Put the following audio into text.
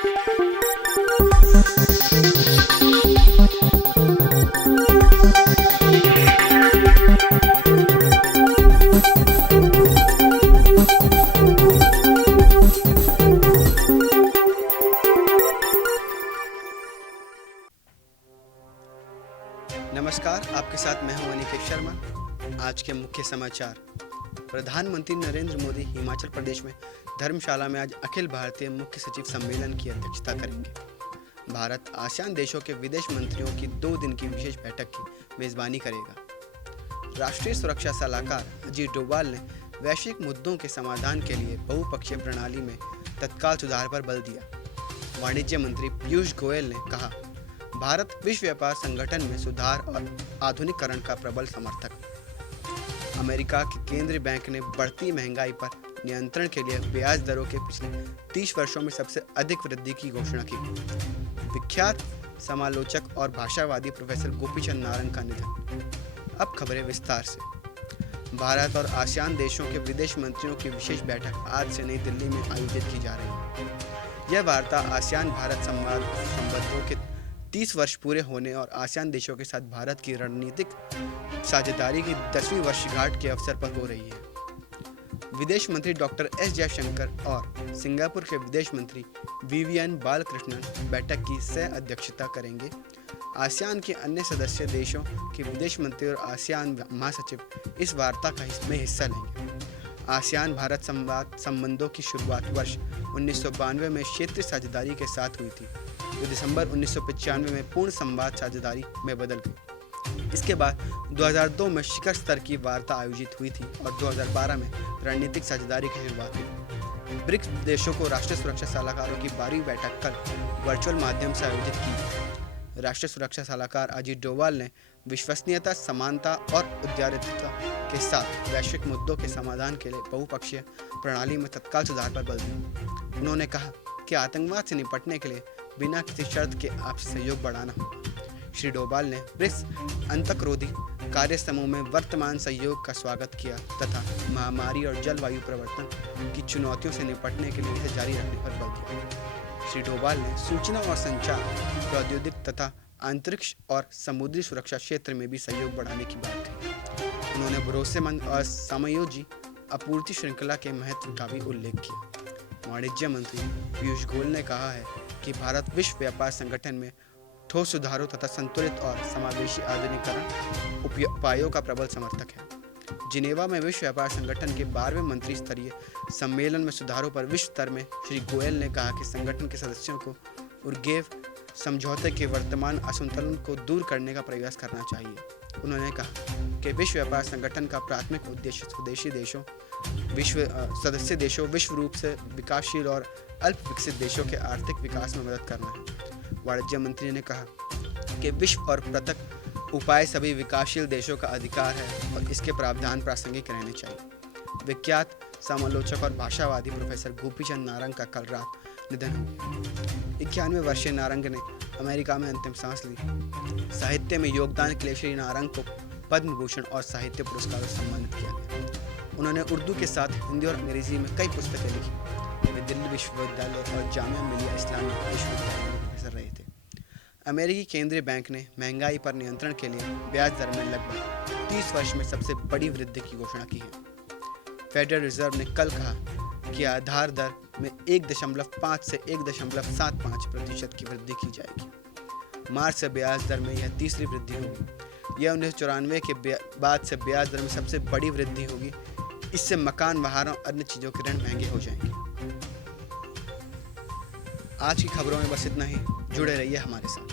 नमस्कार, आपके साथ मैं हूं अनिकेत शर्मा। आज के मुख्य समाचार। प्रधानमंत्री नरेंद्र मोदी हिमाचल प्रदेश में धर्मशाला में आज अखिल भारतीय मुख्य सचिव सम्मेलन की अध्यक्षता करेंगे। भारत आसियान देशों के विदेश मंत्रियों की 2 दिन की विशेष बैठक की मेजबानी करेगा। राष्ट्रीय सुरक्षा सलाहकार अजीत डोभाल ने वैश्विक मुद्दों के समाधान के लिए बहुपक्षीय प्रणाली में तत्काल सुधार पर बल दिया। वाणिज्य मंत्री पीयूष गोयल ने कहा, भारत विश्व व्यापार संगठन में सुधार और आधुनिकीकरण का प्रबल समर्थक। अमेरिका के केंद्रीय बैंक ने बढ़ती महंगाई पर नियंत्रण के लिए ब्याज दरों के पिछले 30 वर्षों में सबसे अधिक वृद्धि की घोषणा की। विख्यात समालोचक और भाषावादी प्रोफेसर गोपीचंद नारंग का निधन। अब खबरें विस्तार से। भारत और आसियान देशों के विदेश मंत्रियों की विशेष बैठक आज से नई दिल्ली में आयोजित की जा रही है। यह वार्ता आसियान भारत संबंधों के 30 वर्ष पूरे होने और आसियान देशों के साथ भारत की रणनीतिक साझेदारी की 10वीं वर्षगांठ के अवसर पर हो रही है। विदेश मंत्री डॉक्टर एस जयशंकर और सिंगापुर के विदेश मंत्री विवियन बालकृष्णन बैठक की सह अध्यक्षता करेंगे। आसियान के अन्य सदस्य देशों के विदेश मंत्री और आसियान महासचिव इस वार्ता में हिस्सा लेंगे। आसियान भारत संबंधों की शुरुआत वर्ष 1992 में क्षेत्रीय साझेदारी के साथ हुई थी, जो दिसंबर 1995 में पूर्ण संवाद साझेदारी में बदल गई। इसके बाद 2002 में शिखर स्तर की वार्ता आयोजित हुई थी और 2012 में रणनीतिक साझेदारी की शुरुआत हुई। ब्रिक्स देशों को राष्ट्रीय सुरक्षा सलाहकारों की 12वीं बैठक कल वर्चुअल माध्यम से आयोजित की। राष्ट्रीय सुरक्षा सलाहकार अजीत डोभाल ने विश्वसनीयता, समानता और उदारता के साथ वैश्विक मुद्दों के समाधान के लिए बहुपक्षीय प्रणाली में तत्काल सुधार पर बल दिया। उन्होंने कहा कि आतंकवाद से निपटने के लिए बिना किसी शर्त के आपसी सहयोग बढ़ाना होगा। श्री डोभाल ने ब्रिक्स आतंकरोधी कार्य समूह में वर्तमान सहयोग का स्वागत किया तथा महामारी और जलवायु परिवर्तन की चुनौतियों से निपटने के लिए इसे जारी रखने पर बल दिया। श्री डोभाल ने सूचना और संचार प्रौद्योगिकी तथा अंतरिक्ष और समुद्री सुरक्षा क्षेत्र में भी सहयोग बढ़ाने की बात कही। उन्होंने भरोसेमंद और समायोजी आपूर्ति श्रृंखला के महत्व का भी उल्लेख किया। वाणिज्य मंत्री पीयूष गोयल ने कहा है कि भारत विश्व व्यापार संगठन में ठोस सुधारों तथा संतुलित और समावेशी आधुनिकीकरण उपायों का प्रबल समर्थक है। जिनेवा में विश्व व्यापार संगठन के 12वें मंत्री स्तरीय सम्मेलन में सुधारों पर विश्व स्तर में श्री गोयल ने कहा कि संगठन के सदस्यों को उर्गेव समझौते के वर्तमान असंतुलन को दूर करने का प्रयास करना चाहिए। उन्होंने कहा कि विश्व व्यापार संगठन का प्राथमिक उद्देश्य स्वदेशी देशों सदस्य देशों विश्व रूप से विकासशील और अल्प विकसित देशों के आर्थिक विकास में मदद करना है। वाणिज्य मंत्री ने कहा कि विश्व और पृथक उपाय सभी विकासशील देशों का अधिकार है और इसके प्रावधान प्रासंगिक रहने चाहिए। विख्यात समालोचक और भाषावादी प्रोफेसर गोपीचंद नारंग का कल रात निधन हो गया। 91 वर्षीय नारंग ने अमेरिका में अंतिम सांस ली। साहित्य में योगदान के लिए श्री नारंग को पद्म भूषण और साहित्य पुरस्कारों से सम्मानित किया गया। उन्होंने उर्दू के साथ हिंदी और अंग्रेजी में कई पुस्तकें लिखी। वे दिल्ली विश्वविद्यालय और जामिया मिलिया इस्लामिया विश्वविद्यालय में प्रोफेसर रहे थे। अमेरिकी केंद्रीय बैंक ने महंगाई पर नियंत्रण के लिए ब्याज दर में लगभग 30 वर्ष में सबसे बड़ी वृद्धि की घोषणा की है। फेडरल रिजर्व ने कल कहा कि आधार दर में 1.5 से 1.75% की वृद्धि की जाएगी। मार्च से ब्याज दर में यह तीसरी वृद्धि होगी। यह 1994 के बाद से ब्याज दर में सबसे बड़ी वृद्धि होगी। इससे मकान, वाहनों और अन्य चीज़ों के ऋण महंगे हो जाएंगे। आज की खबरों में बस इतना ही। जुड़े रहिए हमारे साथ।